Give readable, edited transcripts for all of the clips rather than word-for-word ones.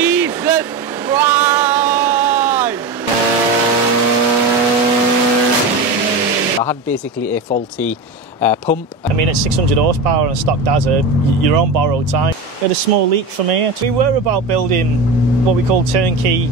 Jesus Christ! I had basically a faulty pump. I mean, it's 600 horsepower and a stock Dazza, you're on borrowed time. We had a small leak from here. We were about building what we call turnkey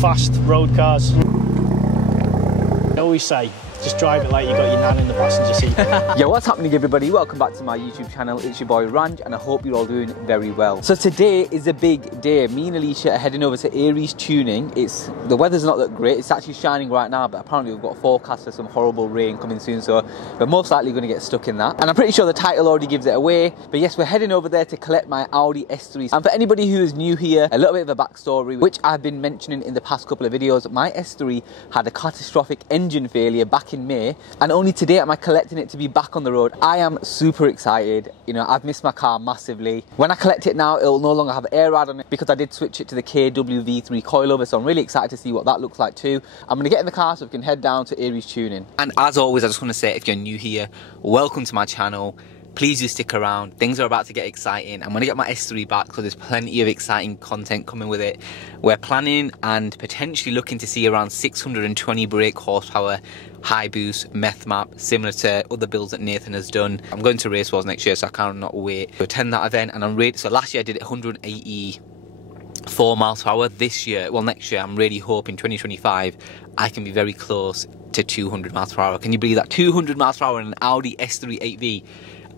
fast road cars. I always say, just drive it like you got your nan in the passenger seat. Yo, what's happening everybody? Welcome back to my YouTube channel. It's your boy Ranj and I hope you're all doing very well. So today is a big day. Me and Alicia are heading over to Aries Tuning. The weather's not that great. It's actually shining right now, but apparently we've got a forecast for some horrible rain coming soon, so we're most likely going to get stuck in that. And I'm pretty sure the title already gives it away. But yes, we're heading over there to collect my Audi S3. And for anybody who is new here, a little bit of a backstory, which I've been mentioning in the past couple of videos. My S3 had a catastrophic engine failure back in May, and only today am I collecting it to be back on the road. I am super excited. You know, I've missed my car massively. When I collect it now, it'll no longer have air rad on it because I did switch it to the KWV3 coilover, so I'm really excited to see what that looks like too. I'm gonna get in the car so we can head down to Aries Tuning. And as always, I just want to say, if you're new here, welcome to my channel. Please do stick around. Things are about to get exciting. I'm going to get my S3 back, so there's plenty of exciting content coming with it. We're planning and potentially looking to see around 620 brake horsepower, high boost, meth map, similar to other builds that Nathan has done. I'm going to Race Wars next year, so I cannot wait to attend that event. And I'm ready. So last year I did it 184 miles per hour. This year, well, next year, I'm really hoping 2025 I can be very close to 200 miles per hour. Can you believe that? 200 miles per hour in an Audi S3 8V.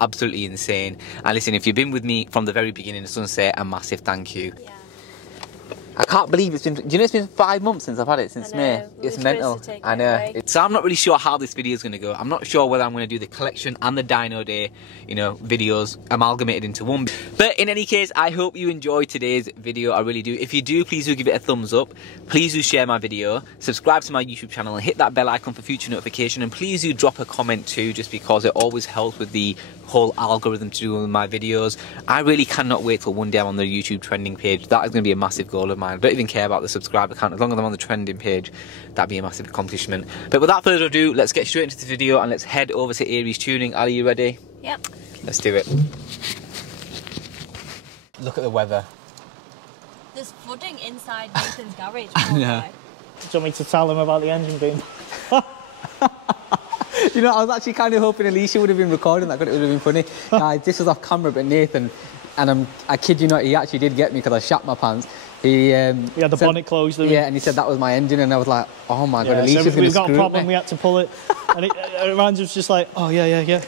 Absolutely insane. And listen, if you've been with me from the very beginning, I just want to say a massive thank you. Yeah. I can't believe it's been, do you know it's been 5 months since I've had it, since May? It's mental. I know. So I'm not really sure how this video is going to go. I'm not sure whether I'm going to do the collection and the dyno day, you know, videos amalgamated into one. But in any case, I hope you enjoyed today's video. I really do. If you do, please do give it a thumbs up. Please do share my video. Subscribe to my YouTube channel and hit that bell icon for future notification. And please do drop a comment too, just because it always helps with the whole algorithm to do with my videos. I really cannot wait till one day I'm on the YouTube trending page. That is going to be a massive goal of mine. I don't even care about the subscriber count. As long as I'm on the trending page, that'd be a massive accomplishment. But without further ado, let's get straight into the video and let's head over to Aries Tuning. Ali, you ready? Yep. Let's do it. Look at the weather. There's flooding inside Nathan's garage. Yeah. Do you want me to tell them about the engine being... You know, I was actually kind of hoping Alicia would have been recording that, because it would have been funny. Guys, this was off camera, but Nathan, and I kid you not, he actually did get me because I shat my pants. He had the bonnet closed. Yeah, and he said that was my engine, and I was like, oh my God, Alicia's going to we've got a problem, me. we had to pull it. And Ranj was just like, oh yeah.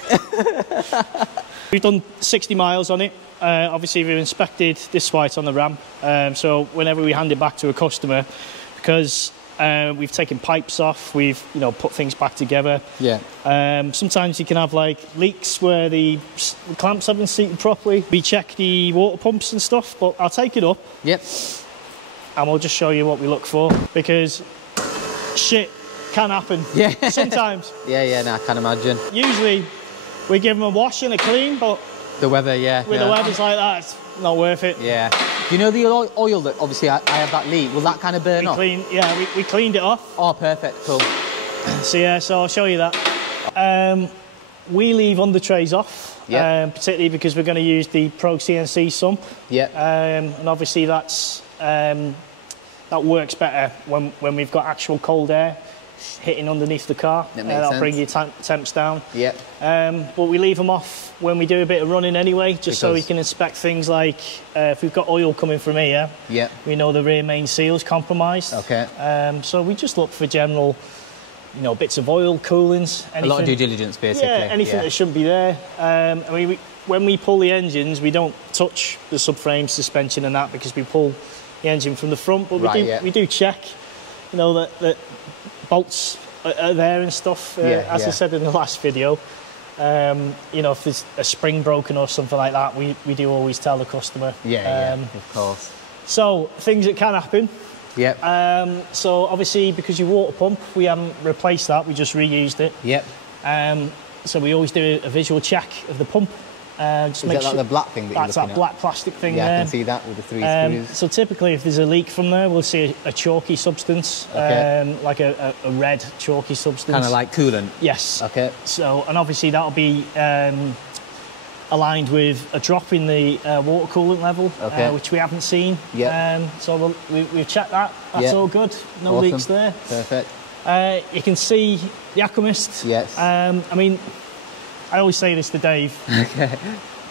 We've done 60 miles on it. Obviously, we've inspected this white on the ramp. So whenever we hand it back to a customer, because we've taken pipes off, we've put things back together. Yeah. Sometimes you can have like leaks where the clamps haven't seated properly. We check the water pumps and stuff, but I'll take it up. Yep. And we'll just show you what we look for, because shit can happen. Yeah. Sometimes. Yeah, no, I can imagine. Usually we give them a wash and a clean, but the weather, the weather's like that, it's not worth it. Yeah. Do you know the oil that obviously I have that leak? Will that kind of burn off? We cleaned it off. Oh, perfect, cool. So yeah, so I'll show you that. We leave under trays off, particularly because we're going to use the Pro CNC sump. Yeah. And obviously that works better when we've got actual cold air hitting underneath the car. That'll bring your temps down. Yeah. But we leave them off when we do a bit of running anyway, just so we can inspect things like if we've got oil coming from here, we know the rear main seal's compromised. Okay. So we just look for general, bits of oil, coolants, anything. A lot of due diligence, basically. Yeah, anything that shouldn't be there. I mean, when we pull the engines, we don't touch the subframe, suspension and that, because we pull the engine from the front, but we do check, that bolts are there and stuff. As I said in the last video, if there's a spring broken or something like that, we do always tell the customer. Of course. So things that can happen. Yep. So obviously, because your water pump, we haven't replaced that, we just reused it. Yep. So we always do a visual check of the pump. Just make sure, the black thing that that's that black plastic thing there. Yeah, I can see that with the 3 screws. So typically, if there's a leak from there, we'll see a chalky substance, like a red chalky substance. Kind of like coolant? Yes. Okay. So, and obviously that'll be aligned with a drop in the water coolant level, which we haven't seen. So we've checked that. That's all good. No leaks there. Perfect. You can see the Aquamist. Yes. I mean, I always say this to Dave.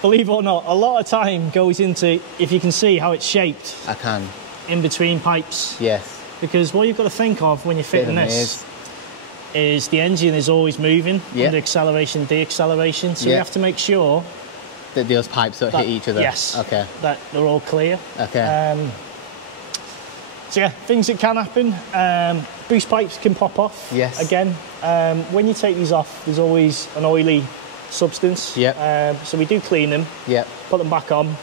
Believe it or not, a lot of time goes into, if you can see how it's shaped. I can. In between pipes. Yes. Because what you've got to think of when you're fitting this is the engine is always moving under acceleration, de-acceleration. So you have to make sure that those pipes don't hit each other. Yes. Okay. That they're all clear. Okay. So yeah, things that can happen. Boost pipes can pop off. Yes. Again, when you take these off, there's always an oily substance. So we do clean them. Put them back on.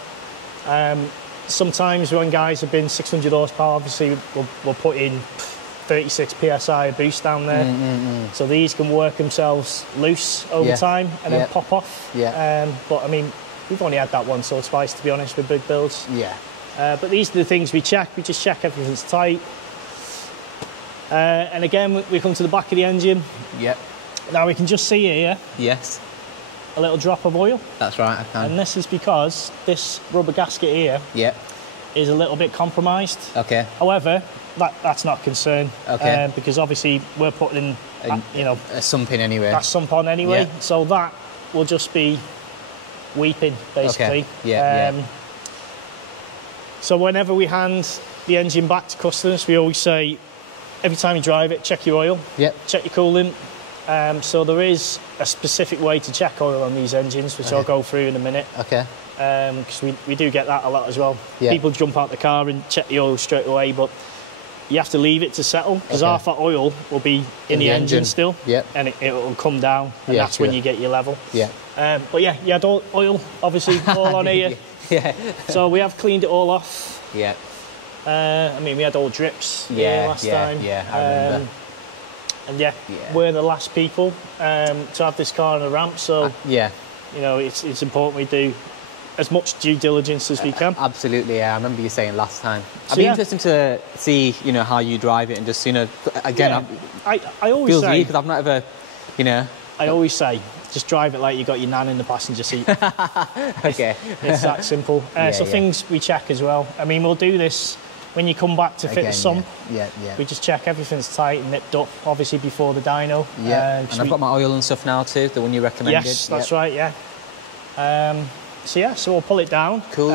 Sometimes when guys have been 600 horsepower, obviously we'll put in 36 psi of boost down there. So these can work themselves loose over time and then pop off. But I mean, we've only had that once or twice, to be honest, with big builds. But these are the things we check. We just check everything's tight. And again, we come to the back of the engine. Now we can just see here. Yes. A little drop of oil. That's right, I can. And this is because this rubber gasket here is a little bit compromised. Okay. However, that's not a concern. Okay. Because obviously we're putting, you know, a sump in anyway. That's sump on anyway. So that will just be weeping, basically. So whenever we hand the engine back to customers, we always say, every time you drive it, check your oil, check your coolant. So there is a specific way to check oil on these engines, which I'll go through in a minute. Because we do get that a lot as well. People jump out the car and check the oil straight away, but you have to leave it to settle, because half that oil will be in the engine still, and it will come down, and that's when you get your level. But yeah, you had oil, obviously, all on here. So we have cleaned it all off. I mean, we had all drips last time. I remember. And we're the last people to have this car on a ramp, so you know, it's important we do as much due diligence as we can. Absolutely, I remember you saying last time. So, I'd be interested to see, you know, how you drive it, and just, you know, again, I always feels say, because I've not ever, you know. I always say, just drive it like you got your nan in the passenger seat. It's that simple. So things we check as well. I mean, we'll do this when you come back to fit the sump. We just check everything's tight and nipped up, obviously before the dyno. And I've got my oil and stuff now too, the one you recommended. Yes, that's right, so we'll pull it down. Cool,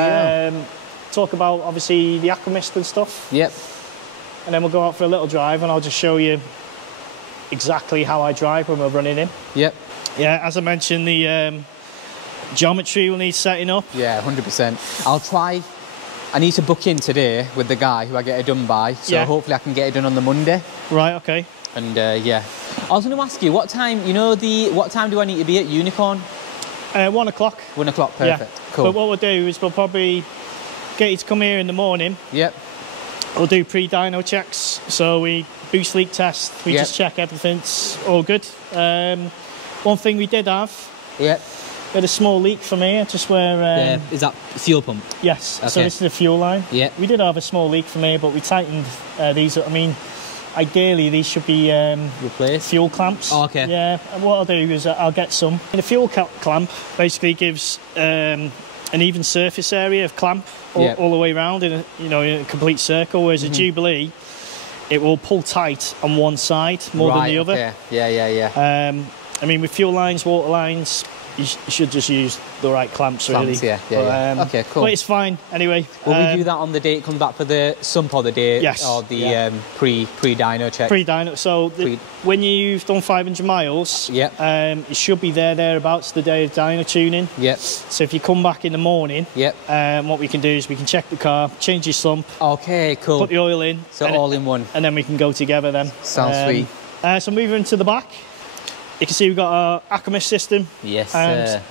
talk about, obviously, the Aquamist and stuff. And then we'll go out for a little drive, and I'll just show you exactly how I drive when we're running in. As I mentioned, the geometry will need setting up. 100%. I'll try. I need to book in today with the guy who I get it done by, so hopefully I can get it done on the Monday. Right, okay. And I was going to ask you, what time, you know, what time do I need to be at Unicorn? 1 o'clock. 1 o'clock, perfect. Cool. But what we'll do is we'll probably get you to come here in the morning. We'll do pre-dyno checks. So we boost leak test, we just check everything's all good. One thing we did have, we had a small leak from here, just where... is that fuel pump? Yes, so this is the fuel line. We did have a small leak from here, but we tightened these. I mean, ideally these should be replaced fuel clamps. And what I'll do is I'll get some. The fuel clamp basically gives an even surface area of clamp all the way around in a complete circle, whereas a Jubilee, it will pull tight on one side more than the other. I mean, with fuel lines, water lines, you should just use the right clamps, really. Okay, cool. But it's fine anyway. Will we do that on the day it comes back for the sump, or the day, or the pre-dyno check? Pre-dyno. So when you've done 500 miles, it should be thereabouts the day of dyno tuning. So if you come back in the morning, what we can do is we can check the car, change your sump. Okay, cool. Put the oil in. So all in one. And then we can go together then. Sounds sweet. So moving to the back, you can see we've got our Aquamist system.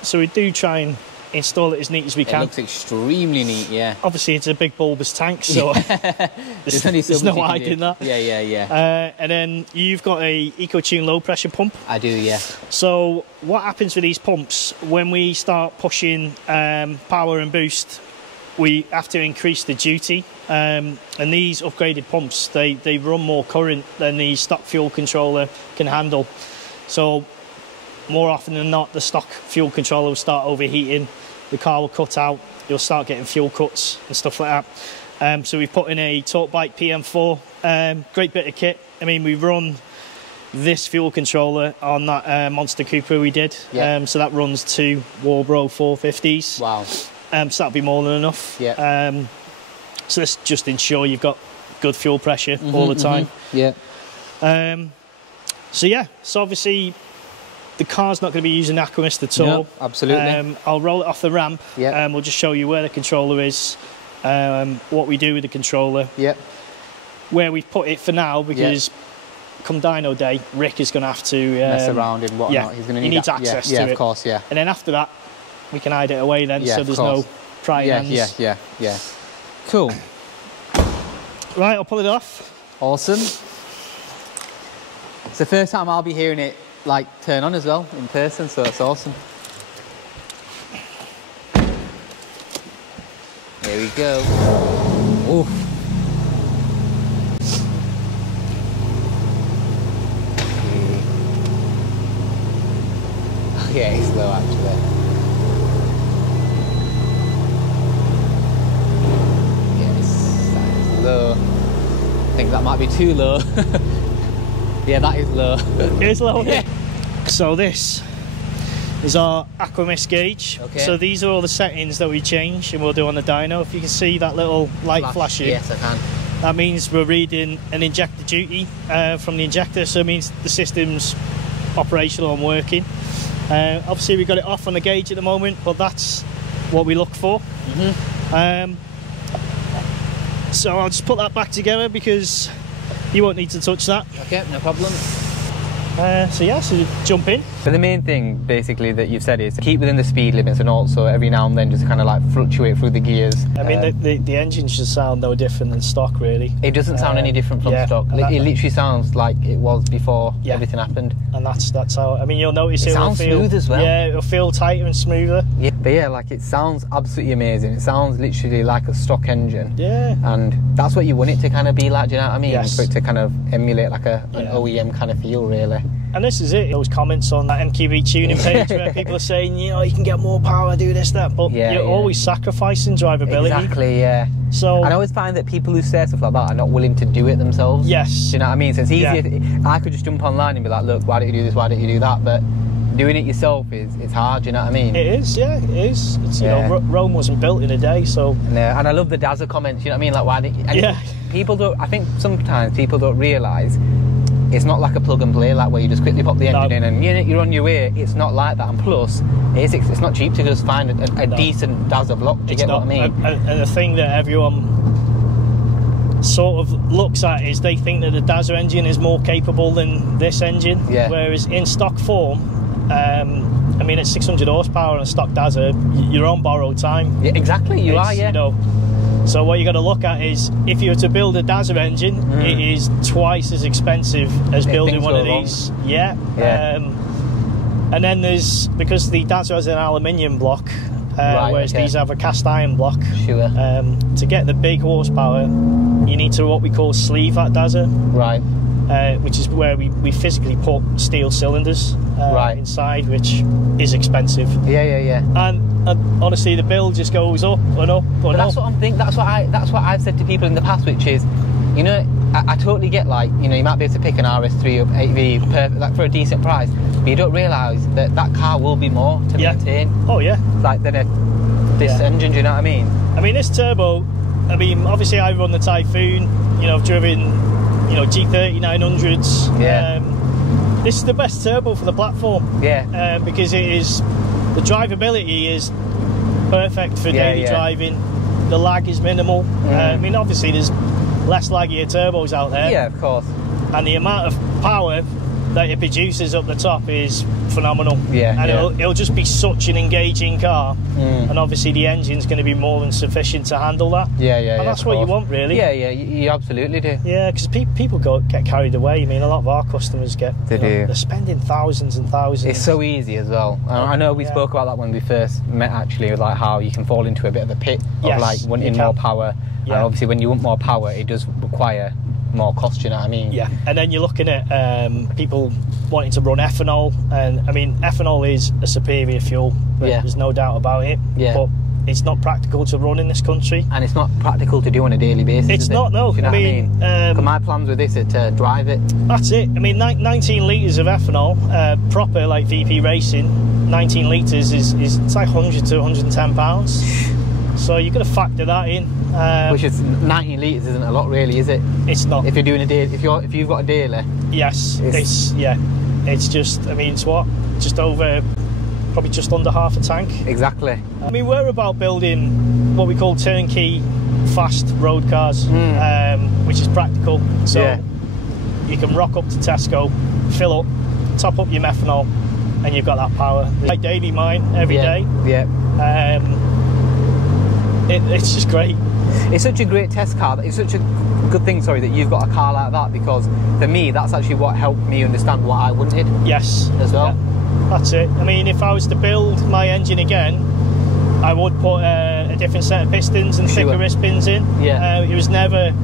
So we do try and install it as neat as we can. It looks extremely neat, Obviously, it's a big bulbous tank, so there's no hiding that. And then you've got a EcoTune low pressure pump. I do, So what happens with these pumps, when we start pushing power and boost, we have to increase the duty. And these upgraded pumps, they run more current than the stock fuel controller can handle. So more often than not, the stock fuel controller will start overheating, the car will cut out. You'll start getting fuel cuts and stuff like that. So we've put in a Torque Bike PM4, great bit of kit. I mean, we run this fuel controller on that Monster Cooper we did. Yeah. So that runs 2 Walbro 450s. Wow. So that'll be more than enough. Yeah. So let's just ensure you've got good fuel pressure all the time. Yeah. So yeah, so obviously the car's not going to be using Aquamist at all. No, absolutely. I'll roll it off the ramp. Yeah. We'll just show you where the controller is, what we do with the controller, Yeah. where we've put it for now, because come dyno day, Rick is going to have to mess around and whatnot. Yeah, He's going to he need needs that. access yeah, to yeah, it. of course, yeah. And then after that, we can hide it away then, Yeah, so of there's course. no prying hands. Yeah. Cool. Right, I'll pull it off. Awesome. It's the first time I'll be hearing it like turn on as well in person, so it's awesome. Here we go. Oof. Yeah, it's low actually. Yes, that is low. I think that might be too low. Yeah, that is low. It is low. Yeah. So this is our Aquamist gauge. Okay. So these are all the settings that we change and we'll do on the dyno. If you can see that little light flashing, Yes, I can. that means we're reading an injector duty from the injector, so it means the system's operational and working. Obviously we've got it off on the gauge at the moment, but that's what we look for. So I'll just put that back together because you won't need to touch that. Okay, no problem. So yeah, so jump in. But the main thing basically that you've said is keep within the speed limits, and also every now and then just kind of like fluctuate through the gears. I mean, the engine should sound no different than stock, really. It doesn't sound any different from yeah, stock. It literally sounds like it was before everything happened. And that's how. I mean, you'll notice it will sounds feel smooth as well. Yeah, it'll feel tighter and smoother. Yeah, but yeah, like it sounds absolutely amazing. It sounds literally like a stock engine. Yeah. And that's what you want it to kind of be like. Do you know what I mean? Yes. For it to kind of emulate like an OEM kind of feel, really. And this is it. Those comments on that MQB tuning page where people are saying, you know, you can get more power, do this, that, but you're always sacrificing drivability. Exactly, yeah. So I always find that people who say stuff like that are not willing to do it themselves. Yes. Do you know what I mean? So it's easier. I could just jump online and be like, look, why don't you do this? Why don't you do that? But doing it yourself it's hard. Do you know what I mean? It is, yeah, it is. It's, you know, Rome wasn't built in a day, so. And I love the Dazza comments. You know what I mean? Like, why? People don't. I think sometimes people don't realise. It's not like a plug and play, like where you just quickly pop the engine in and you're on your way. It's not like that, and plus, it's not cheap to just find a decent Dazza block. Do you get what I mean? And the thing that everyone sort of looks at is they think that the Dazza engine is more capable than this engine. Yeah. Whereas in stock form, I mean, it's 600 horsepower on a stock Dazza. You're on borrowed time. Yeah, exactly. You are. Yeah. You know, so what you got to look at is if you were to build a Dazza engine, it is twice as expensive as building one of these. Yeah. And then there's, because the Dazza has an aluminium block, whereas these have a cast iron block. Sure. To get the big horsepower, you need to what we call sleeve that Dazza. Right. Which is where we physically put steel cylinders inside, which is expensive. Yeah. And honestly, the bill just goes up and up and up. That's what I'm thinking. That's what I've said to people in the past, which is, you know, I totally get, like, you know, you might be able to pick an RS3 up 8V perfect, like for a decent price, but you don't realise that car will be more to maintain. Oh yeah. Like than this engine. Do you know what I mean? I mean, this turbo. I mean, obviously I run the Typhoon. You know, I've driven, you know, G30 900s. Yeah. This is the best turbo for the platform. Yeah. Because it is, the drivability is perfect for daily driving. The lag is minimal. I mean, obviously there's less laggier turbos out there. Yeah, of course. And the amount of power that it produces up the top is phenomenal. Yeah. And it'll just be such an engaging car. And obviously the engine's going to be more than sufficient to handle that. Yeah. And that's what you want, really. Yeah, you absolutely do. Yeah, because people get carried away. I mean, a lot of our customers they're spending thousands and thousands. It's so easy as well. I know we spoke about that when we first met, actually, like how you can fall into a bit of a pit of like wanting more power. And obviously when you want more power, it does require more cost, you know what I mean? Yeah, and then you're looking at people wanting to run ethanol, and I mean, ethanol is a superior fuel Yeah. There's no doubt about it. Yeah. But it's not practical to run in this country. And it's not practical to do on a daily basis. It's is it? not, no. Do you know I what mean, my plans with this are to drive it. That's it. I mean, 19 litres of ethanol, proper like VP racing, 19 litres is it's like 100 to 110 pounds. So you've got to factor that in. Which is 19 litres isn't a lot, really, is it? It's not. If you're doing a day, if you've got a daily. Yes, it's just. I mean, it's what, just over, probably just under half a tank. Exactly. I mean, we're about building what we call turnkey fast road cars, which is practical. So you can rock up to Tesco, fill up, top up your methanol, and you've got that power. I daily mine every day. Yeah. It's just great. It's such a great test car. It's such a good thing, sorry, that you've got a car like that, because for me, that's actually what helped me understand what I wanted. Yes. As well. Yeah, that's it. I mean, if I was to build my engine again, I would put a different set of pistons and thicker wrist pins in. Yeah. It was never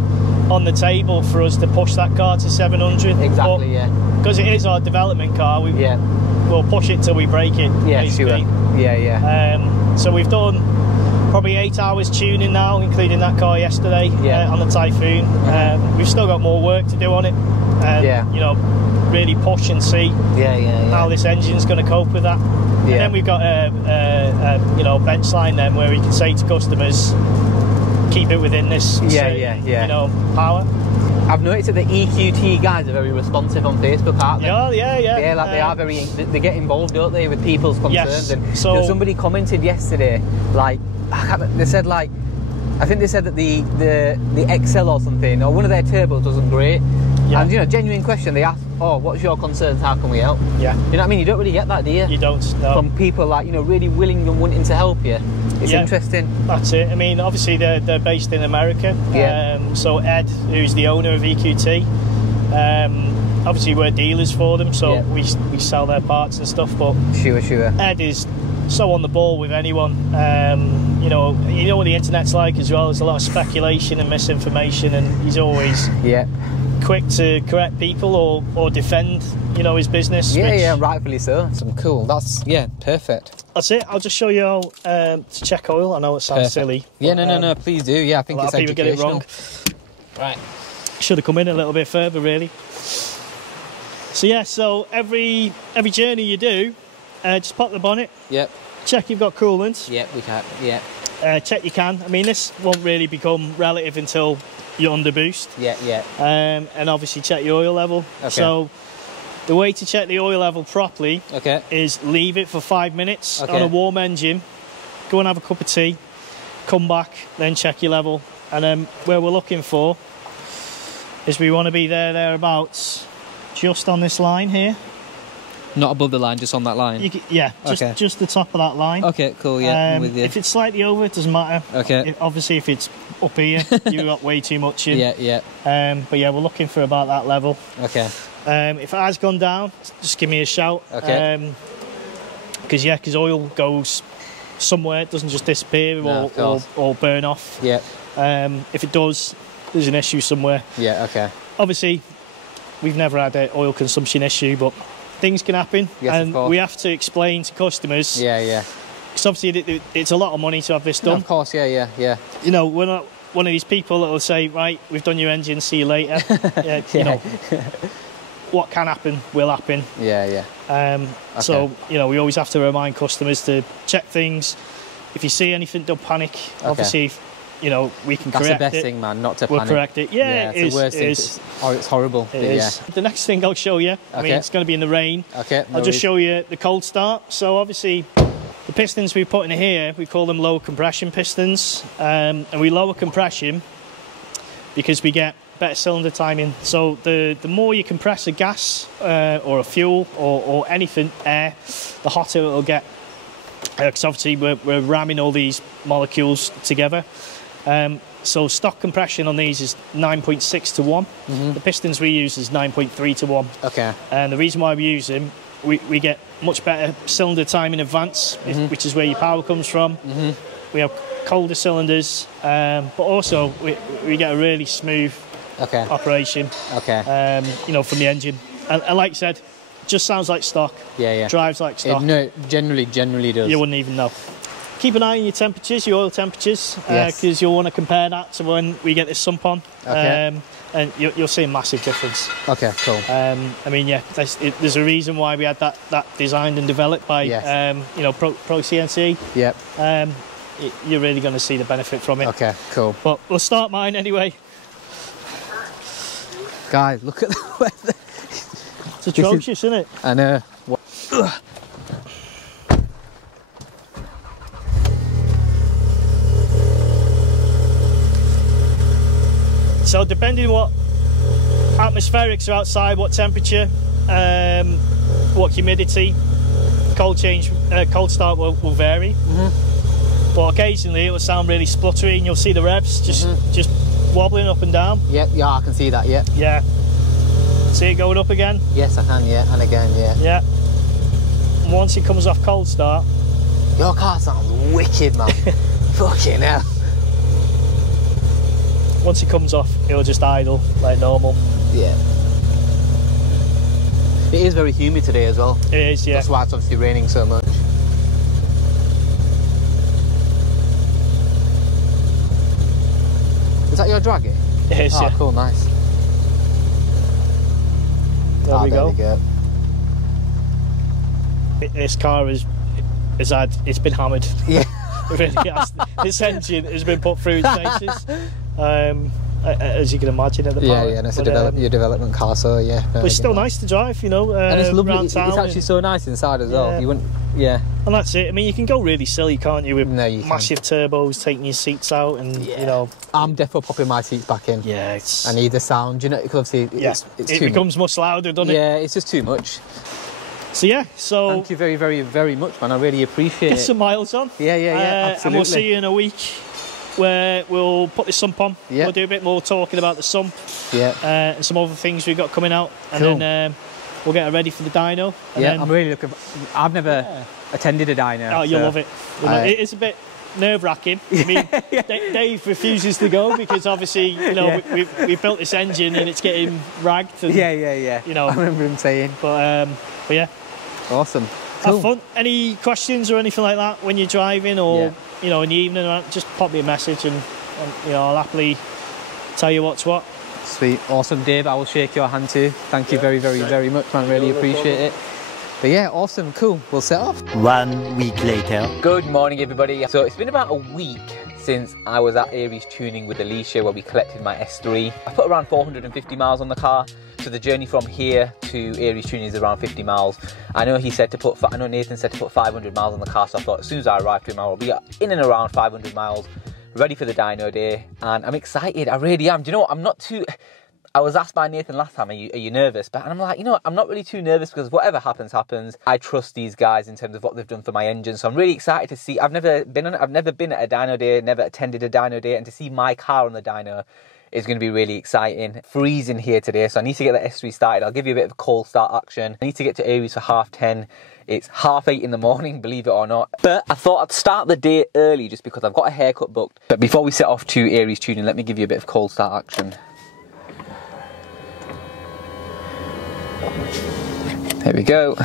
on the table for us to push that car to 700. Exactly, yeah. Because it is our development car, we'll push it till we break it. Yeah, basically. sure. Yeah. So we've done probably 8 hours tuning now, including that car yesterday on the Typhoon. We've still got more work to do on it. You know, really push and see how this engine's going to cope with that. And then we've got you know, bench line then where we can say to customers, keep it within this you know, power. I've noticed that the EQT guys are very responsive on Facebook, aren't they? Yeah, like they are very. They get involved, don't they, with people's concerns? Yes. And So somebody commented yesterday, like they said, like, I think they said that the XL or something, or one of their turbos wasn't great. Yeah. And you know, genuine question, they asked, "Oh, what's your concerns? How can we help?" Yeah. You know what I mean? You don't really get that, do you? You don't. No. From people like, you know, really willing and wanting to help you. It's interesting. That's it. I mean, obviously they're based in America. So Ed, who's the owner of EQT, obviously we're dealers for them, so we sell their parts and stuff. But Sure. Ed is so on the ball with anyone. You know what the internet's like as well. There's a lot of speculation and misinformation, and he's always quick to correct people or defend, you know, his business. Yeah, rightfully so. Some cool. That's perfect. That's it. I'll just show you how to check oil. I know it sounds silly. Yeah, no, please do. Yeah, I think it's people get it wrong. Right. Should have come in a little bit further, really. So every journey you do, just pop the bonnet. Yep. Check you've got coolant. Yep, we can. Yeah. Check you can. I mean, this won't really become relative until you're under boost. Yeah. And obviously check your oil level. Okay. So the way to check the oil level properly is leave it for 5 minutes on a warm engine. Go and have a cup of tea. Come back, then check your level. And then where we're looking for is we want to be thereabouts, just on this line here. Not above the line, just on that line? Just the top of that line. Okay, cool, yeah, I'm with you. If it's slightly over, it doesn't matter. Okay. Obviously, if it's up here, you've got way too much in. Yeah. But yeah, we're looking for about that level. Okay. If it has gone down, just give me a shout. Okay. Because oil goes somewhere, it doesn't just disappear or burn off. Yeah. If it does, there's an issue somewhere. Yeah, okay. Obviously, we've never had an oil consumption issue, but things can happen, and we have to explain to customers. Yeah. Because obviously it's a lot of money to have this done. Of course, yeah. You know, we're not one of these people that will say, right, we've done your engine, see you later. You know, what can happen will happen. Yeah. So, you know, we always have to remind customers to check things. If you see anything, don't panic. Obviously, you know, we can correct it. That's the best thing, man, not to panic. We'll correct it. Yeah, it's the worst thing. It's horrible. It is. The next thing I'll show you, I mean, it's going to be in the rain. Okay. I'll just show you the cold start. So obviously, the pistons we put in here, we call them low compression pistons. And we lower compression because we get better cylinder timing. So the more you compress a gas or a fuel or anything, air, the hotter it'll get. Because obviously we're ramming all these molecules together. So stock compression on these is 9.6 to 1. The pistons we use is 9.3 to 1. Okay. And the reason why we use them, we get much better cylinder time in advance, which is where your power comes from. We have colder cylinders, but also we get a really smooth operation. Okay. You know, from the engine. And like I said, just sounds like stock. Yeah. Drives like stock. No, generally does. You wouldn't even know. Keep an eye on your temperatures, your oil temperatures, because Yes. you'll want to compare that to when we get this sump on. Okay. And you'll see a massive difference. Okay, cool. I mean, yeah, there's a reason why we had that designed and developed by, Yes. you know, Pro CNC. Yep. You're really going to see the benefit from it. Okay, cool. But we'll start mine anyway. Guys, look at the weather. It's atrocious, isn't it? I know. So depending what atmospherics are outside, what temperature, what humidity, cold start will vary. But occasionally it will sound really spluttery and you'll see the revs just wobbling up and down. Yep, yeah, I can see that, yeah. Yeah. See it going up again? Yes, I can, yeah, and again, yeah. Yeah. And once it comes off cold start. Your car sounds wicked, man. Fucking hell. Once it comes off, it'll just idle like normal. Yeah. It is very humid today as well. It is, yeah. That's why it's obviously raining so much. Is that your draggy? It is, Oh, yeah. cool, nice. There we go. There we go. This car it's been hammered. Yeah. It really has. This engine has been put through its paces. As you can imagine at the Yeah, power. yeah, and it's But, your development car, so yeah. No, but it's I still get that. nice to drive, you know. And it's lovely. around It's town actually so nice inside as well. Yeah. You wouldn't, yeah. and that's it. I mean, you can go really silly, can't you? With No, you can. massive turbos, taking your seats out, and Yeah. you know. I'm definitely popping my seats back in. Yeah, it's. I need the sound, you know, because obviously Yeah, it's it too becomes much louder, doesn't much. it? Yeah, it's just too much. So yeah, so Thank you very, very, very much, man. I really appreciate get it. some miles on. Yeah, absolutely. And we'll see you in a week, where we'll put this sump on. Yeah. We'll do a bit more talking about the sump. Yeah. And some other things we've got coming out, and Cool. then we'll get it ready for the dyno. And Yeah, then, I'm really looking. I've never attended a dyno. oh, you'll so love it. You'll love I- it. It's a bit nerve-wracking. I mean, Dave refuses to go because obviously, you know, we built this engine and it's getting ragged. And, Yeah. You know. I remember him saying. But yeah, Awesome. have fun. Any questions or anything like that when you're driving, or Yeah. you know, in the evening, just pop me a message, and you know, I'll happily tell you what's what. Sweet. Awesome, Dave. I will shake your hand too. Thank you very, very, very much, man. Really appreciate it. But yeah, awesome, cool. We'll set off. 1 week later. Good morning, everybody. So it's been about a week since I was at Aries Tuning with Alicia, where we collected my S3. I put around 450 miles on the car. So the journey from here to Aries Tuning is around 50 miles. I know Nathan said to put 500 miles on the car, so I thought as soon as I arrive to him, I will be in and around 500 miles, ready for the dyno day. And I'm excited, I really am. Do you know what? I'm not too... I was asked by Nathan last time, are you nervous? But I'm like, you know what? I'm not really too nervous, because whatever happens, happens. I trust these guys in terms of what they've done for my engine. So I'm really excited to see. I've never been at a dyno day, never attended a dyno day, and to see my car on the dyno is going to be really exciting. Freezing here today, so I need to get the S3 started. I'll give you a bit of cold start action. I need to get to Aries for 10:30. It's 8:30 in the morning, believe it or not. But I thought I'd start the day early just because I've got a haircut booked. But before we set off to Aries Tuning, let me give you a bit of cold start action. There we go.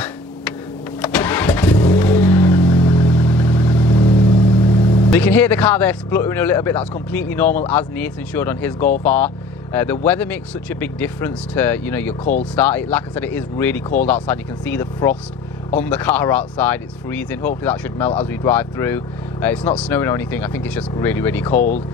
You can hear the car there spluttering a little bit. That's completely normal, as Nathan showed on his Golf R. The weather makes such a big difference to, you know, your cold start. Like I said, it is really cold outside. You can see the frost on the car outside. It's freezing. Hopefully that should melt as we drive through. It's not snowing or anything. I think it's just really, really cold.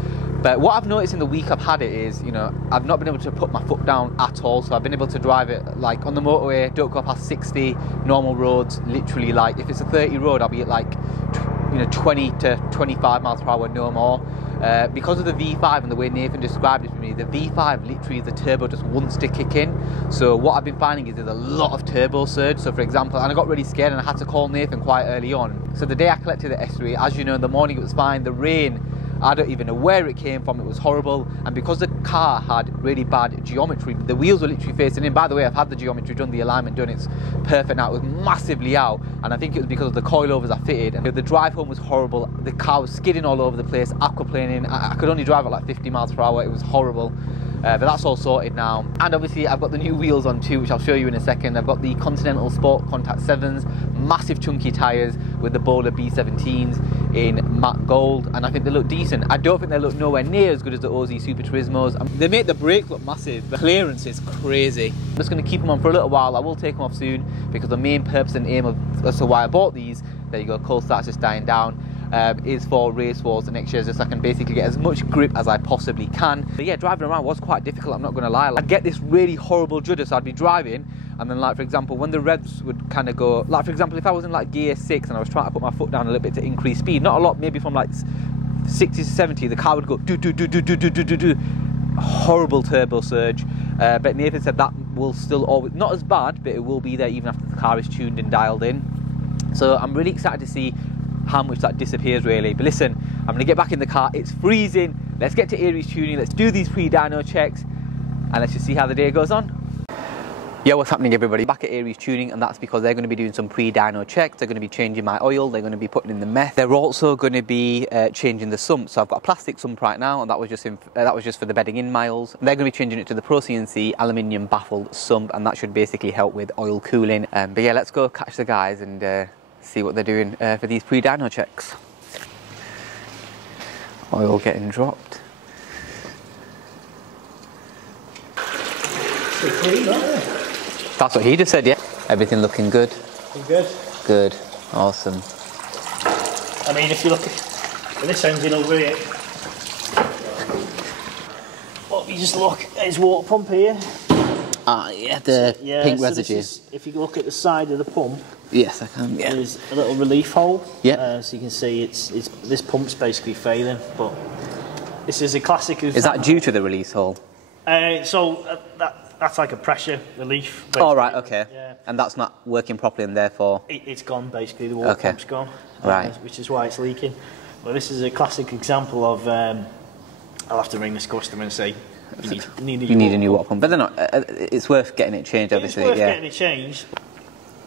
But what I've noticed in the week I've had it is, you know, I've not been able to put my foot down at all. So I've been able to drive it like on the motorway, don't go past 60, normal roads, literally like if it's a 30 road, I'll be at like, you know, 20 to 25 miles per hour, no more. Because of the V5 and the way Nathan described it to me, the V5 literally, the turbo just wants to kick in. So what I've been finding is there's a lot of turbo surge. So for example, and I got really scared and I had to call Nathan quite early on. So the day I collected the S3, as you know, in the morning it was fine. The rain, I don't even know where it came from, it was horrible. And because the car had really bad geometry, the wheels were literally facing in. By the way, I've had the geometry done, the alignment done, it's perfect now. It was massively out, and I think it was because of the coilovers I fitted. And the drive home was horrible. The car was skidding all over the place, aquaplaning. I could only drive at like 50 miles per hour, it was horrible. but that's all sorted now. And obviously I've got the new wheels on too, which I'll show you in a second. I've got the Continental Sport Contact 7s, massive chunky tyres with the Bowler B17s in matte gold, and I think they look decent. I don't think they look nowhere near as good as the OZ Super Turismos. They make the brake look massive. The clearance is crazy. I'm just going to keep them on for a little while. I will take them off soon, because the main purpose and aim of as to why I bought these, there you go, cold start's just dying down, is for race wars the next year, just so I can basically get as much grip as I possibly can. But yeah, driving around was quite difficult, I'm not going to lie. I'd get this really horrible judder, so I'd be driving, and then like for example when the revs would kind of go, like for example if I was in like gear 6 and I was trying to put my foot down a little bit to increase speed, not a lot, maybe from like 60 to 70, the car would go do do do do do do do do do. Horrible turbo surge. But Nathan said that will still always, not as bad, but it will be there even after the car is tuned and dialed in. So I'm really excited to see how much that disappears really. But listen, I'm going to get back in the car, it's freezing, let's get to Aries tuning, let's do these pre-dyno checks, and let's just see how the day goes on. Yo, what's happening everybody? Back at Aries Tuning, and that's because they're going to be doing some pre-dyno checks. They're going to be changing my oil, they're going to be putting in the meth. They're also going to be changing the sump. So I've got a plastic sump right now, and that was just for the bedding in miles. And they're going to be changing it to the Pro CNC aluminium baffled sump, and that should basically help with oil cooling. But yeah, let's go catch the guys and see what they're doing for these pre-dyno checks. Oil getting dropped. Pretty clean, aren't they? That's what he just said, yeah. Everything looking good. Looking good. Good. Awesome. I mean, if you look at this engine over here, well, you just look at his water pump here. Ah, yeah, the pink residue. If you look at the side of the pump, yes, I can. Yeah. There's a little relief hole. Yeah. So you can see this pump's basically failing, but this is a classic. Is that due to the release hole? That's like a pressure relief. Basically. Oh, right, okay. Yeah. And that's not working properly, and therefore it's gone. Basically, the water pump's gone. Right. Which is why it's leaking. But this is a classic example of. I'll have to ring this customer and say. You need a new water pump. But they're not. It's worth getting it changed, obviously. It's worth getting it changed.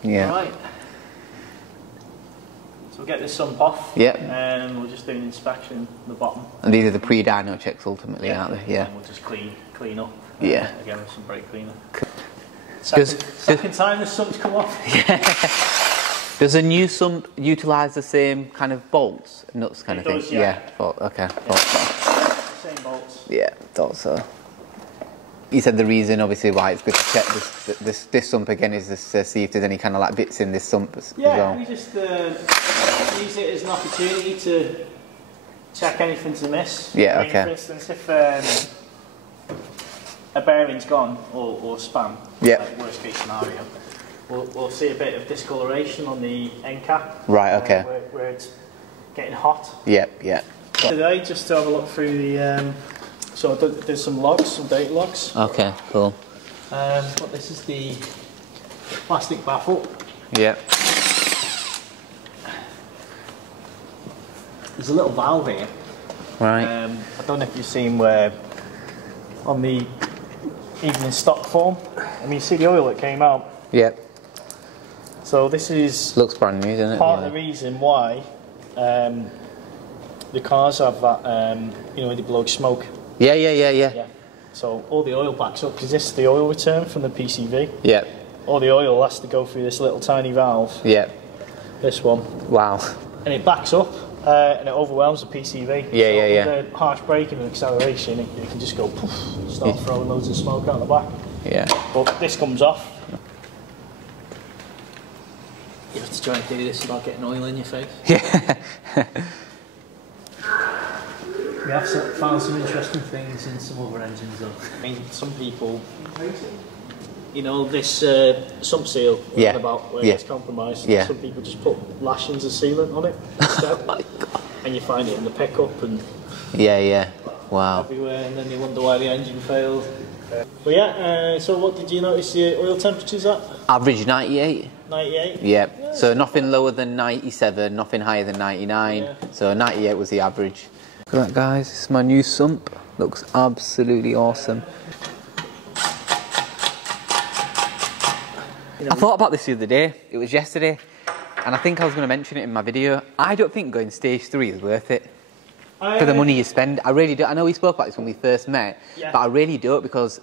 Yeah. Right. So we'll get this sump off. Yep. And we'll just do an inspection at the bottom. And these are the pre-dyno checks ultimately, aren't they? Yeah. And we'll just clean up. Yeah. Again with some brake cleaner. Second time the sump's come off. Yeah. Does a new sump utilise the same kind of bolts, nuts kind of thing? Does, yeah. Okay. Same bolts. Yeah, thought so. You said the reason, obviously, why it's good to check this sump again is just to see if there's any kind of like bits in this sump as well. We just use it as an opportunity to check anything to miss. Yeah, I mean, okay. For instance, if a bearing's gone or span, yeah. like worst case scenario, we'll see a bit of discoloration on the end cap. Right, okay. Where it's getting hot. Yep. Today, just to have a look through the. So there's some logs, some data logs. Okay, cool. But this is the plastic baffle. Yep. There's a little valve here. Right. I don't know if you've seen where on the even in stock form. I mean, you see the oil that came out. Yep. So this is looks brand new, doesn't it? Part of the reason why the cars have that, when they blow smoke. Yeah. So all the oil backs up because this is the oil return from the PCV. Yep. All the oil has to go through this little tiny valve. Yep. This one. Wow. And it backs up and it overwhelms the PCV. Yeah. With harsh braking and acceleration, it can just go poof, start throwing loads of smoke out the back. Yeah. But this comes off. You have to try and do this without getting oil in your face. Yeah. We have found some interesting things in some other engines though. I mean, some people, this sump seal about where it's compromised, some people just put lashings of sealant on it instead. Oh my God. And you find it in the pickup and Wow. everywhere, and then you wonder why the engine failed. But yeah, so what did you notice the oil temperatures at? Average 98. 98? Yeah, so nothing lower than 97, nothing higher than 99. Yeah. So 98 was the average. Look at that, guys. This is my new sump. Looks absolutely awesome. I thought about this the other day. It was yesterday, and I think I was going to mention it in my video. I don't think going stage 3 is worth it. for the money you spend. I really do. I know we spoke about this when we first met, but I really don't, because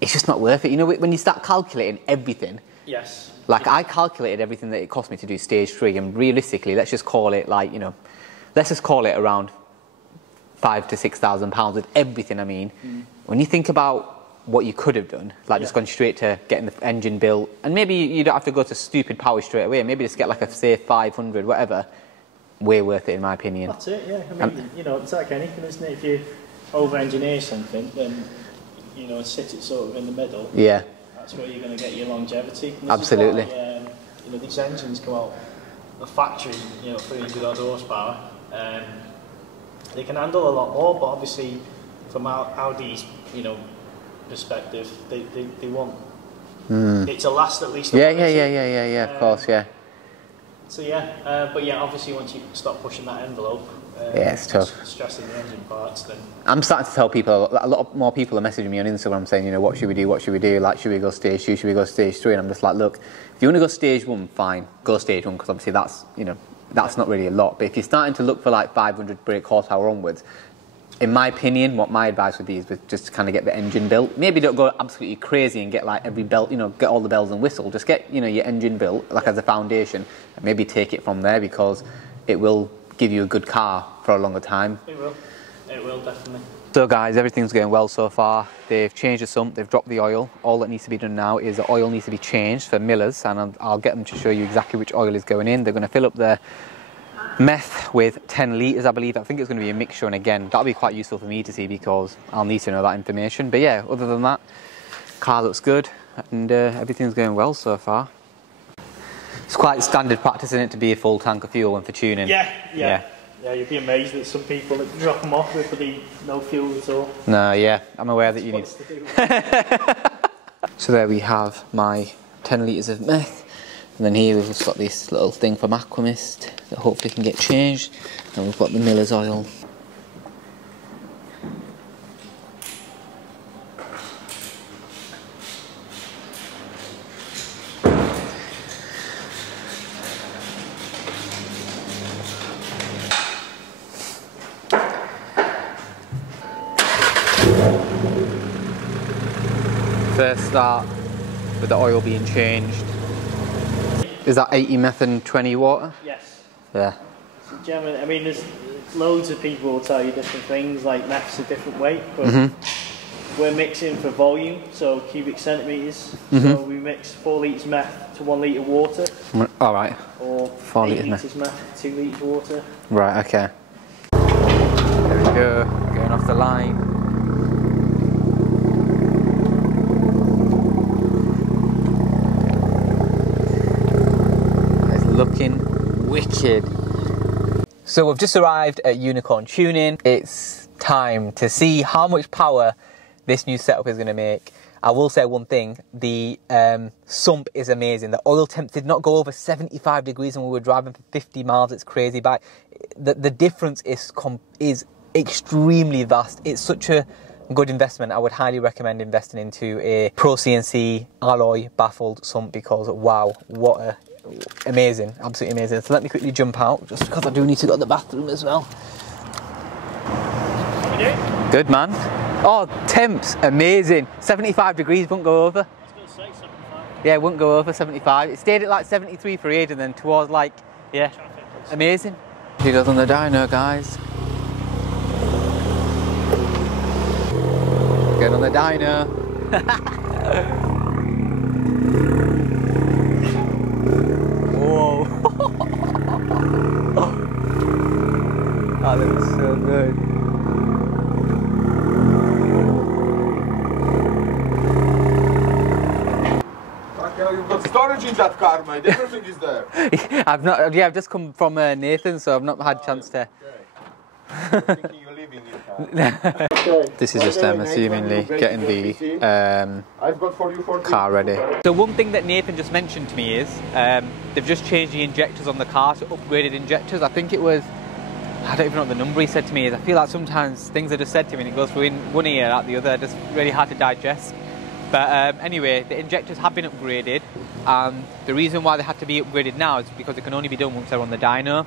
it's just not worth it. You know, when you start calculating everything. Yes. Like, I calculated everything that it cost me to do stage 3, and realistically, let's just call it like, you know, let's just call it around £5,000 to £6,000 with everything. I mean, when you think about what you could have done, like just gone straight to getting the engine built, and maybe you don't have to go to stupid power straight away, maybe just get like a, say, 500, whatever, way worth it in my opinion. That's it, yeah. I mean, you know, it's like anything, isn't it? If you over-engineer something, then, you know, sit it sort of in the middle. Yeah. That's where you're going to get your longevity. Absolutely. Why, you know, these engines come out the factory, you know, 300 odd horsepower. They can handle a lot more, but obviously from Audi's, you know, perspective, they want it to last at least. Yeah, of course, yeah. So but yeah, obviously once you start pushing that envelope, it's tough. Stressing the engine parts, then I'm starting to tell people, a lot more people are messaging me on Instagram saying, you know, what should we do, like, should we go stage 2, should we go stage 3, and I'm just like, look, if you want to go stage 1, fine, go stage 1, because obviously that's, you know, that's not really a lot, but if you're starting to look for like 500 brake horsepower onwards, in my opinion, what my advice would be is just to kind of get the engine built. Maybe don't go absolutely crazy and get like every belt, you know, get all the bells and whistles. Just get, you know, your engine built, like as a foundation, and maybe take it from there, because it will give you a good car for a longer time. It will definitely. So guys, everything's going well so far. They've changed the sump, they've dropped the oil. All that needs to be done now is the oil needs to be changed for millers, and I'll get them to show you exactly which oil is going in. They're going to fill up the meth with 10 litres, I believe. I think it's going to be a mixture, and again, that'll be quite useful for me to see, because I'll need to know that information. But yeah, other than that, car looks good, and everything's going well so far. It's quite standard practice, isn't it, to be a full tank of fuel and for tuning? Yeah, you'd be amazed at some people that drop them off with no fuel at all. No, yeah, I'm aware that you need So there we have my 10 litres of meth. And then here we've just got this little thing from Aquamist that hopefully can get changed. And we've got the miller's oil. First start with the oil being changed. Is that 80 meth and 20 water? Yes. Yeah. So generally, I mean, there's loads of people will tell you different things, like meth's a different weight, but we're mixing for volume, so cubic centimetres. So we mix 4 litres meth to 1 litre water. Alright. Or 4 litres meth to 2 litres water. Right, okay. There we go, going off the line. Looking wicked. So we've just arrived at Unicorn Tuning. It's time to see how much power this new setup is going to make. I will say one thing, the sump is amazing. The oil temps did not go over 75 degrees when we were driving for 50 miles. It's crazy, but the difference is extremely vast. It's such a good investment. I would highly recommend investing into a Pro CNC alloy baffled sump, because wow, what a amazing, absolutely amazing. So let me quickly jump out, just because I do need to go to the bathroom as well. How you doing? Good, man. Oh, temps, amazing. 75 degrees, wouldn't go over. I was going to say 75. Yeah, it wouldn't go over 75. It stayed at like 73 for age, and then towards like, yeah, amazing. He goes on the dyno, guys. Get on the dyno. Whoa. That looks so good. You've got storage in that car, mate. Everything is there. I've just come from Nathan, so I've not had a chance to. I'm thinking you're leaving your car. This is just them assumingly getting the car ready. So one thing that Nathan just mentioned to me is they've just changed the injectors on the car to upgraded injectors. I think it was, I don't even know what the number he said to me is. I feel like sometimes things are just said to me and it goes through in one ear out the other, just really hard to digest. But anyway, the injectors have been upgraded. The reason why they had to be upgraded now is because it can only be done once they're on the dyno.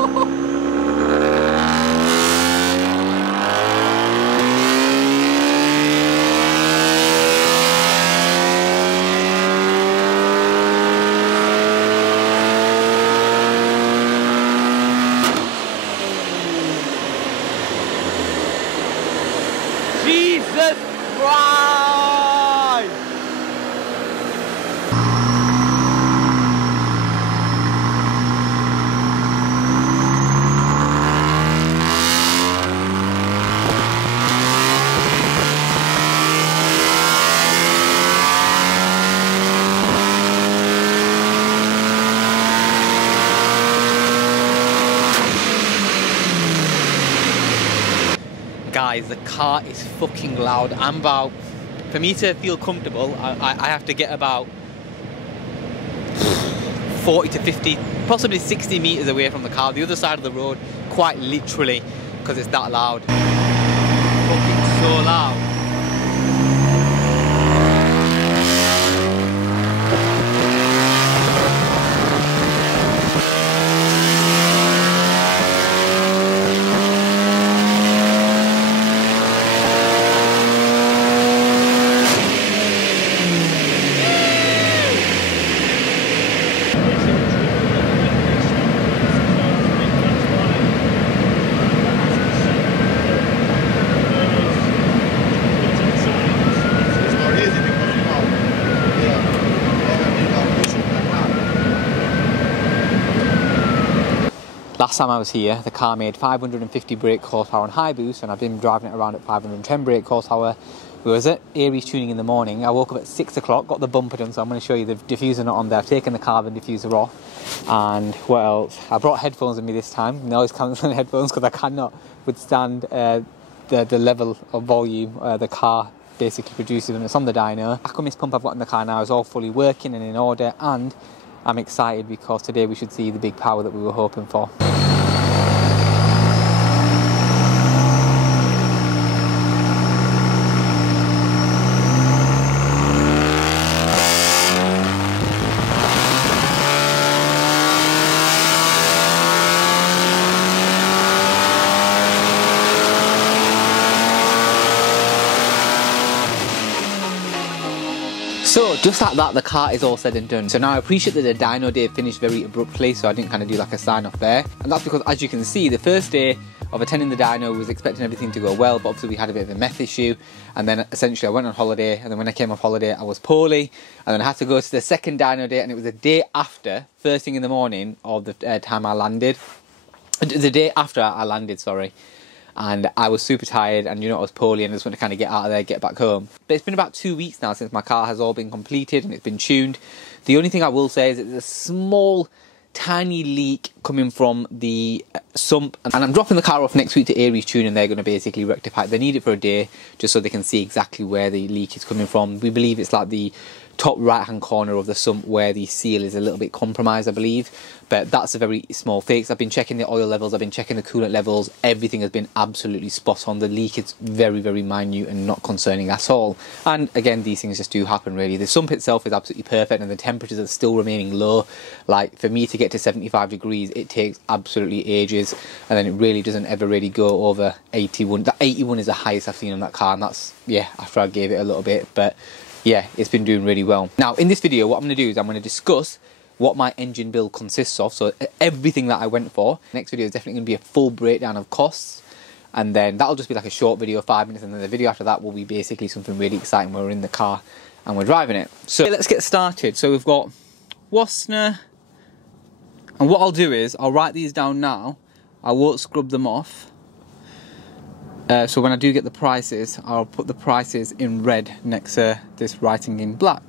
Jesus Christ! Guys, the car is fucking loud. For me to feel comfortable, I have to get about 40 to 50, possibly 60 meters away from the car, the other side of the road, quite literally, because it's that loud. Fucking so loud. Last time I was here, the car made 550 brake horsepower on high boost, and I've been driving it around at 510 brake horsepower. We was at Aries tuning in the morning. I woke up at 6 o'clock, got the bumper done, so I'm going to show you the diffuser not on there. I've taken the carbon diffuser off, and what else? I brought headphones with me this time, noise cancelling headphones, because I cannot withstand the level of volume the car basically produces when it's on the dyno. Accumis pump I've got in the car now is all fully working and in order, and I'm excited because today we should see the big power that we were hoping for. So just like that, the car is all said and done. So now I appreciate that the dyno day finished very abruptly, so I didn't kind of do like a sign off there. And that's because, as you can see, the first day of attending the dyno was expecting everything to go well, but obviously we had a bit of a meth issue. And then essentially I went on holiday, and then when I came off holiday I was poorly, and then I had to go to the second dyno day, and it was the day after, first thing in the morning of the time I landed. The day after I landed, sorry. And I was super tired, and I was poorly, and I just wanted to kind of get out of there, get back home. But it's been about 2 weeks now since my car has all been completed and it's been tuned. The only thing I will say is that there's a small, tiny leak coming from the sump, and I'm dropping the car off next week to Aries Tune, and they're going to basically rectify it. They need it for a day just so they can see exactly where the leak is coming from. We believe it's like the top right hand corner of the sump where the seal is a little bit compromised, I believe, but that's a very small fix. I've been checking the oil levels, I've been checking the coolant levels, everything has been absolutely spot on. The leak is very, very minute and not concerning at all. And again, these things just do happen really. The sump itself is absolutely perfect, and the temperatures are still remaining low. Like, for me to get to 75 degrees it takes absolutely ages, and then it really doesn't ever really go over 81. That 81 is the highest I've seen on that car, and that's, yeah, after I gave it a little bit, but yeah, it's been doing really well. Now, in this video, what I'm going to do is I'm going to discuss what my engine build consists of, so everything that I went for. Next video is definitely going to be a full breakdown of costs, and then that'll just be like a short video, 5 minutes, and then the video after that will be basically something really exciting where we're in the car and we're driving it. So let's get started. So we've got Wasner, and what I'll do is I'll write these down now. I won't scrub them off. So when I do get the prices, I'll put the prices in red next to this writing in black.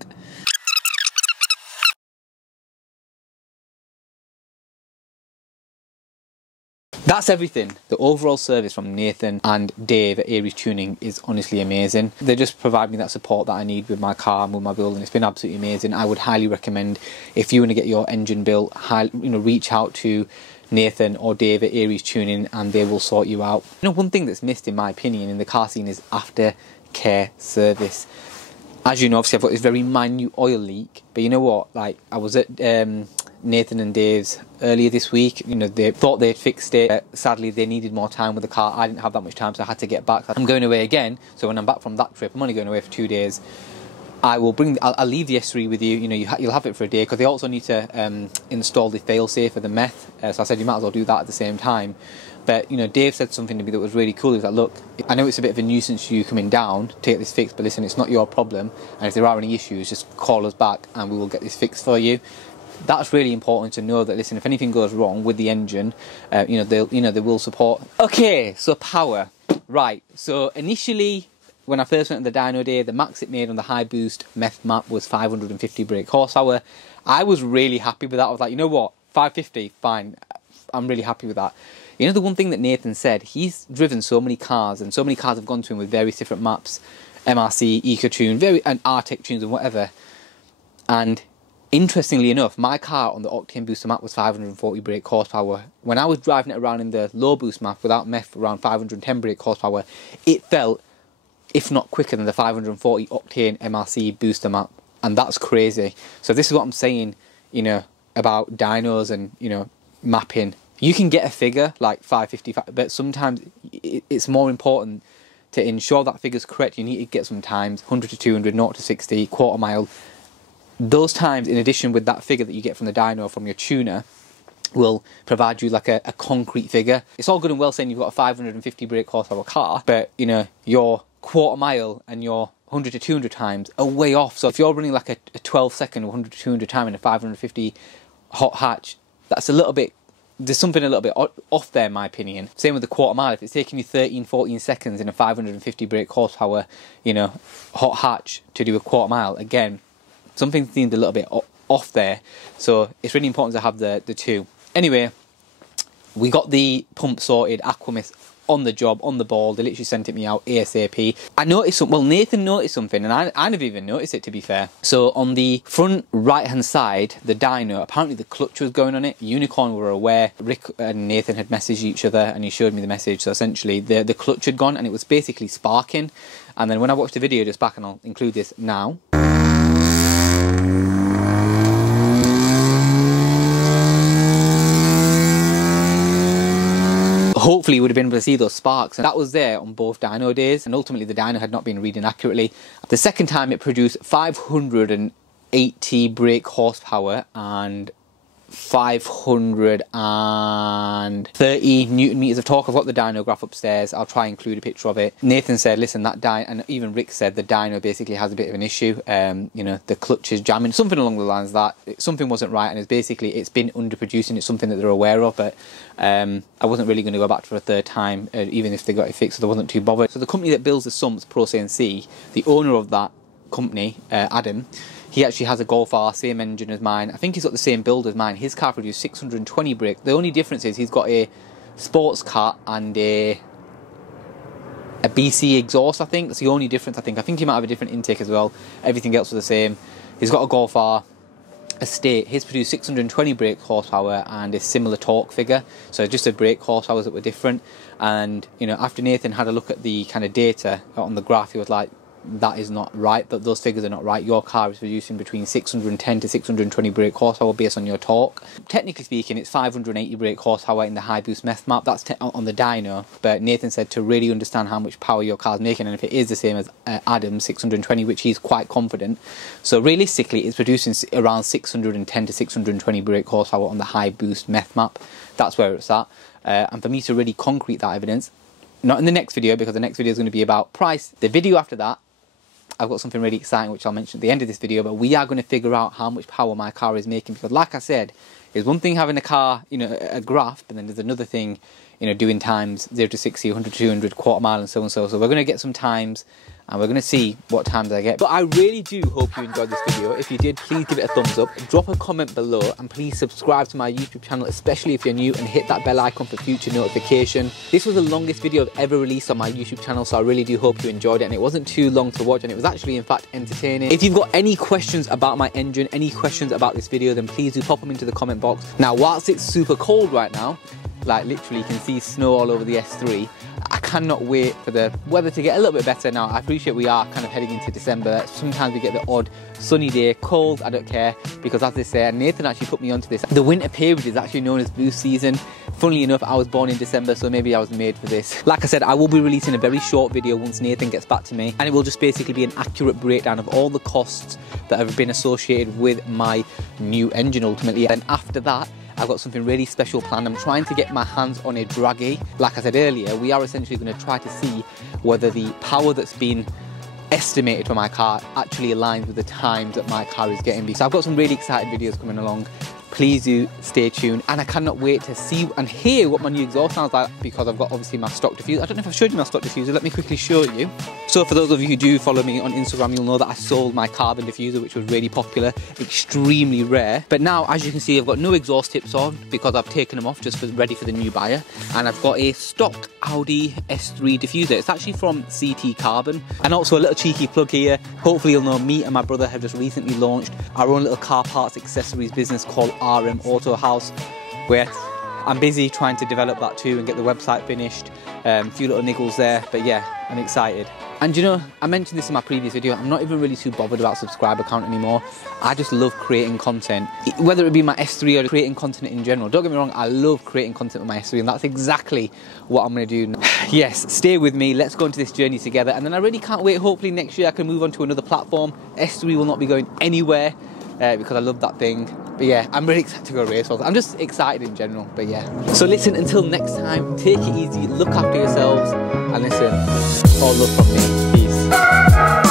That's everything. The overall service from Nathan and Dave at Aries Tuning is honestly amazing. They just provide me that support that I need with my car and with my build, and it's been absolutely amazing. I would highly recommend, if you want to get your engine built, reach out to Nathan or Dave at Aries Tuning, and they will sort you out. One thing that's missed in my opinion in the car scene is aftercare service. As you know, obviously I've got this very minute oil leak, but you know what, like I was at Nathan and Dave's earlier this week. You know, they thought they'd fixed it. Sadly, they needed more time with the car. I didn't have that much time, so I had to get back. I'm going away again, so when I'm back from that trip, I'm only going away for 2 days. I'll leave the S3 with you. You know, you'll have it for a day, because they also need to install the failsafe for the meth. So I said you might as well do that at the same time. But, you know, Dave said something to me that was really cool. He was like, look, I know it's a bit of a nuisance you coming down to get this fixed, but listen, it's not your problem. And if there are any issues, just call us back and we will get this fixed for you. That's really important to know, that, listen, if anything goes wrong with the engine, they will support. Okay, so power. Right, so initially, when I first went on the dyno day, the max it made on the high boost meth map was 550 brake horsepower. I was really happy with that. I was like, you know what, 550, fine. I'm really happy with that. You know, the one thing that Nathan said, he's driven so many cars, and so many cars have gone to him with various different maps, MRC, EcoTune, and RTEC tunes and whatever. And interestingly enough, my car on the Octane booster map was 540 brake horsepower. When I was driving it around in the low boost map without meth, around 510 brake horsepower, it felt, if not quicker than the 540 Octane MRC booster map. And that's crazy. So this is what I'm saying, you know, about dynos and, you know, mapping. You can get a figure like 555, but sometimes it's more important to ensure that figure's correct. You need to get some times, 100 to 200, 0 to 60, quarter mile. Those times, in addition with that figure that you get from the dyno, from your tuner, will provide you like a concrete figure. It's all good and well saying you've got a 550 brake horsepower car, but, you know, your quarter mile and your 100 to 200 times are way off. So if you're running like a 12 second 100 to 200 time in a 550 hot hatch, that's a little bit, there's something a little bit off there in my opinion. Same with the quarter mile. If it's taking you 13, 14 seconds in a 550 brake horsepower, you know, hot hatch to do a quarter mile, again, something seemed a little bit off there. So it's really important to have the two. Anyway, we got the pump sorted, Aquamist on the job, on the ball. They literally sent it me out ASAP. I noticed something, well, Nathan noticed something, and I never even noticed it, to be fair. So on the front right hand side, the dyno, apparently the clutch was going on it. Unicorn were aware. Rick and Nathan had messaged each other, and he showed me the message. So essentially the clutch had gone, and it was basically sparking. And then when I watched the video just back, and I'll include this now, hopefully you would have been able to see those sparks, and that was there on both dyno days, and ultimately the dyno had not been reading accurately. The second time it produced 580 brake horsepower and 530 newton meters of torque. I've got the dyno graph upstairs. I'll try and include a picture of it. Nathan said, listen, that dyno, and even Rick said the dyno basically has a bit of an issue. You know, the clutch is jamming, something along the lines of that. Something wasn't right, and it's basically, it's been underproducing. It's something that they're aware of, but I wasn't really going to go back for a third time, even if they got it fixed, so I wasn't too bothered. So the company that builds the sumps, Pro CNC, the owner of that company, Adam, he actually has a Golf R, same engine as mine. I think he's got the same build as mine. His car produced 620 brake. The only difference is he's got a sports car and a BC exhaust, I think. That's the only difference, I think. I think he might have a different intake as well. Everything else was the same. He's got a Golf R estate. His produced 620 brake horsepower and a similar torque figure. So just the brake horsepowers that were different. And, you know, after Nathan had a look at the kind of data on the graph, he was like, that is not right, those figures are not right. Your car is producing between 610 to 620 brake horsepower based on your torque. Technically speaking, it's 580 brake horsepower in the high boost meth map. That's on the dyno, but Nathan said to really understand how much power your car's making, and if it is the same as Adam's 620, which he's quite confident. So realistically, it's producing around 610 to 620 brake horsepower on the high boost meth map. That's where it's at. And for me to really concrete that evidence, not in the next video, because the next video is going to be about price. The video after that, I've got something really exciting which I'll mention at the end of this video, but we are going to figure out how much power my car is making, because like I said, it's one thing having a car, you know, a graph, but then there's another thing, you know, doing times 0 to 60, 100 to 200, quarter mile and so and so. So we're going to get some times, and we're going to see what times I get. But I really do hope you enjoyed this video. If you did, please give it a thumbs up, drop a comment below, and please subscribe to my YouTube channel, especially if you're new, and hit that bell icon for future notification. This was the longest video I've ever released on my YouTube channel, so I really do hope you enjoyed it, and it wasn't too long to watch, and it was actually in fact entertaining. If you've got any questions about my engine, any questions about this video, then please do pop them into the comment box. Now, whilst it's super cold right now, like literally you can see snow all over the S3, I cannot wait for the weather to get a little bit better now. I appreciate we are kind of heading into December. Sometimes we get the odd sunny day, cold, I don't care, because as they say, and Nathan actually put me onto this, the winter period is actually known as boost season. Funnily enough, I was born in December, so maybe I was made for this. Like I said, I will be releasing a very short video once Nathan gets back to me, and it will just basically be an accurate breakdown of all the costs that have been associated with my new engine ultimately. And after that, I've got something really special planned. I'm trying to get my hands on a draggy. Like I said earlier, we are essentially going to try to see whether the power that's been estimated for my car actually aligns with the times that my car is getting. So I've got some really exciting videos coming along. Please do stay tuned, and I cannot wait to see and hear what my new exhaust sounds like, because I've got obviously my stock diffuser. I don't know if I've showed you my stock diffuser. Let me quickly show you. So for those of you who do follow me on Instagram, you'll know that I sold my carbon diffuser, which was really popular, extremely rare. But now, as you can see, I've got no exhaust tips on because I've taken them off just ready for the new buyer. And I've got a stock Audi S3 diffuser. It's actually from CT Carbon. And also a little cheeky plug here. Hopefully you'll know me and my brother have just recently launched our own little car parts accessories business called RM Auto House, where I'm busy trying to develop that too and get the website finished. A few little niggles there, but yeah, I'm excited. And you know, I mentioned this in my previous video, I'm not even really too bothered about subscriber count anymore. I just love creating content, whether it be my S3 or creating content in general. Don't get me wrong, I love creating content with my S3, and that's exactly what I'm going to do. Yes, stay with me, let's go into this journey together, and then I really can't wait. Hopefully next year I can move on to another platform. S3 will not be going anywhere because I love that thing. But yeah, I'm really excited to go race. I'm just excited in general, but yeah. So listen, until next time, take it easy, look after yourselves, and listen, all love from me. Peace.